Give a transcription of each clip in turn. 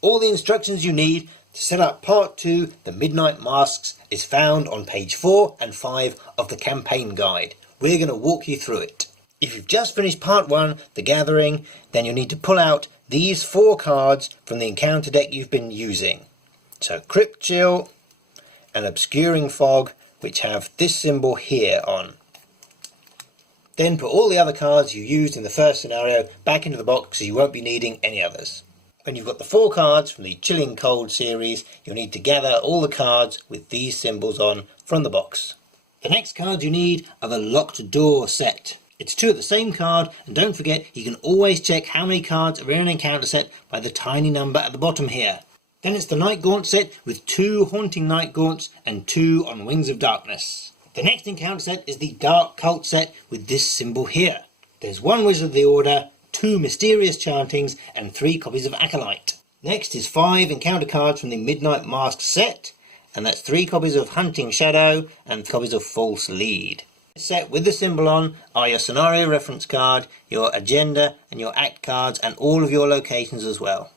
All the instructions you need to set up Part 2, the Midnight Masks, is found on page 4 and 5 of the campaign guide. We're going to walk you through it. If you've just finished Part 1, the Gathering, then you'll need to pull out these 4 cards from the encounter deck you've been using. So Crypt Chill and Obscuring Fog, which have this symbol here on. Then put all the other cards you used in the first scenario back into the box, so you won't be needing any others. When you've got the 4 cards from the Chilling Cold series, you'll need to gather all the cards with these symbols on from the box. The next cards you need are the Locked Door set. It's 2 of the same card, and don't forget you can always check how many cards are in an encounter set by the tiny number at the bottom here. Then it's the Night Gaunt set with 2 Haunting Night Gaunts and 2 on Wings of Darkness. The next encounter set is the Dark Cult set with this symbol here. There's 1 Wizard of the Order, 2 Mysterious Chantings and 3 copies of Acolyte. Next is 5 encounter cards from the Midnight Mask set, and that's 3 copies of Hunting Shadow and copies of False Lead. Set with the symbol on are your scenario reference card, your agenda and your act cards, and all of your locations as well.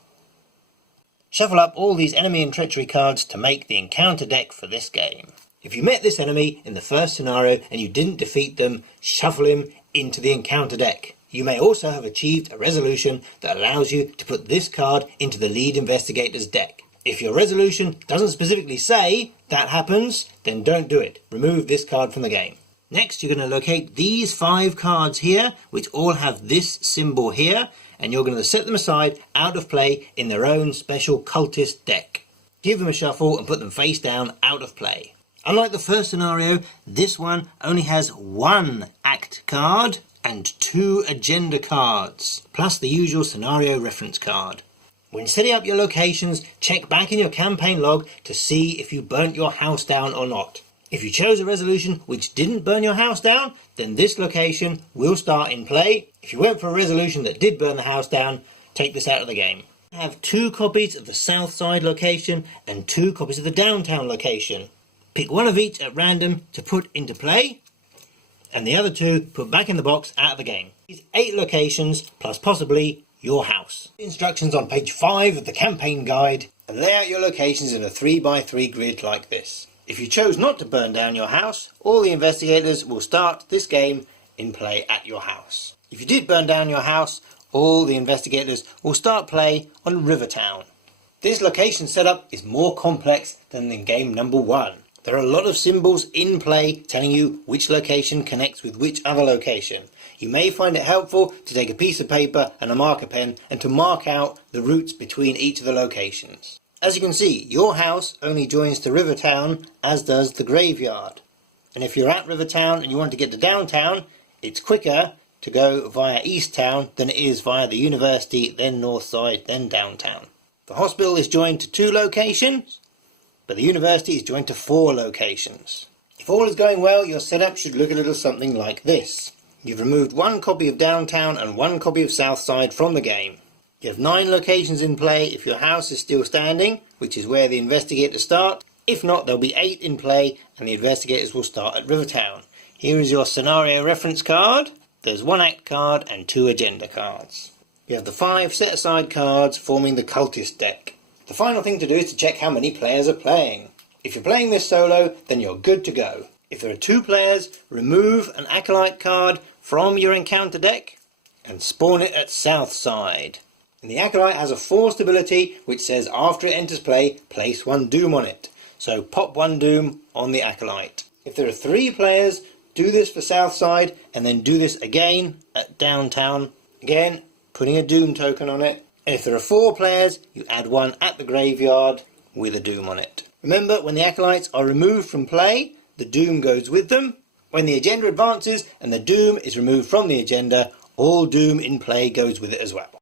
Shuffle up all these enemy and treachery cards to make the encounter deck for this game. If you met this enemy in the first scenario and you didn't defeat them, shuffle him into the encounter deck. You may also have achieved a resolution that allows you to put this card into the lead investigator's deck. If your resolution doesn't specifically say that happens, then don't do it. Remove this card from the game. Next, you're going to locate these 5 cards here, which all have this symbol here, and you're going to set them aside out of play in their own special cultist deck. Give them a shuffle and put them face down out of play. Unlike the first scenario, this one only has 1 act card and 2 agenda cards, plus the usual scenario reference card. When setting up your locations, check back in your campaign log to see if you burnt your house down or not. If you chose a resolution which didn't burn your house down, then this location will start in play. If you went for a resolution that did burn the house down, take this out of the game. I have 2 copies of the south side location and 2 copies of the downtown location. Pick 1 of each at random to put into play, and the other 2 put back in the box out of the game. These 8 locations, plus possibly your house. Instructions on page 5 of the campaign guide, and lay out your locations in a 3x3 grid like this. If you chose not to burn down your house, all the investigators will start this game in play at your house. If you did burn down your house, all the investigators will start play on Rivertown. This location setup is more complex than in game number 1. There are a lot of symbols in play telling you which location connects with which other location. You may find it helpful to take a piece of paper and a marker pen and to mark out the routes between each of the locations. As you can see, your house only joins to Rivertown, as does the graveyard. And if you're at Rivertown and you want to get to downtown, it's quicker to go via East Town than it is via the university, then North Side, then downtown. The hospital is joined to 2 locations, but the university is joined to 4 locations. If all is going well, your setup should look a little something like this. You've removed 1 copy of downtown and 1 copy of South Side from the game. You have 9 locations in play if your house is still standing, which is where the investigators start. If not, there'll be 8 in play and the investigators will start at Rivertown. Here is your scenario reference card. There's 1 act card and 2 agenda cards. You have the 5 set aside cards forming the cultist deck. The final thing to do is to check how many players are playing. If you're playing this solo, then you're good to go. If there are 2 players, remove an Acolyte card from your encounter deck and spawn it at South Side. And the Acolyte has a forced ability which says after it enters play, place 1 Doom on it. So pop 1 Doom on the Acolyte. If there are 3 players, do this for South Side and then do this again at Downtown. Again, putting a Doom token on it. And if there are 4 players, you add 1 at the graveyard with a Doom on it. Remember, when the Acolytes are removed from play, the Doom goes with them. When the agenda advances and the Doom is removed from the agenda, all Doom in play goes with it as well.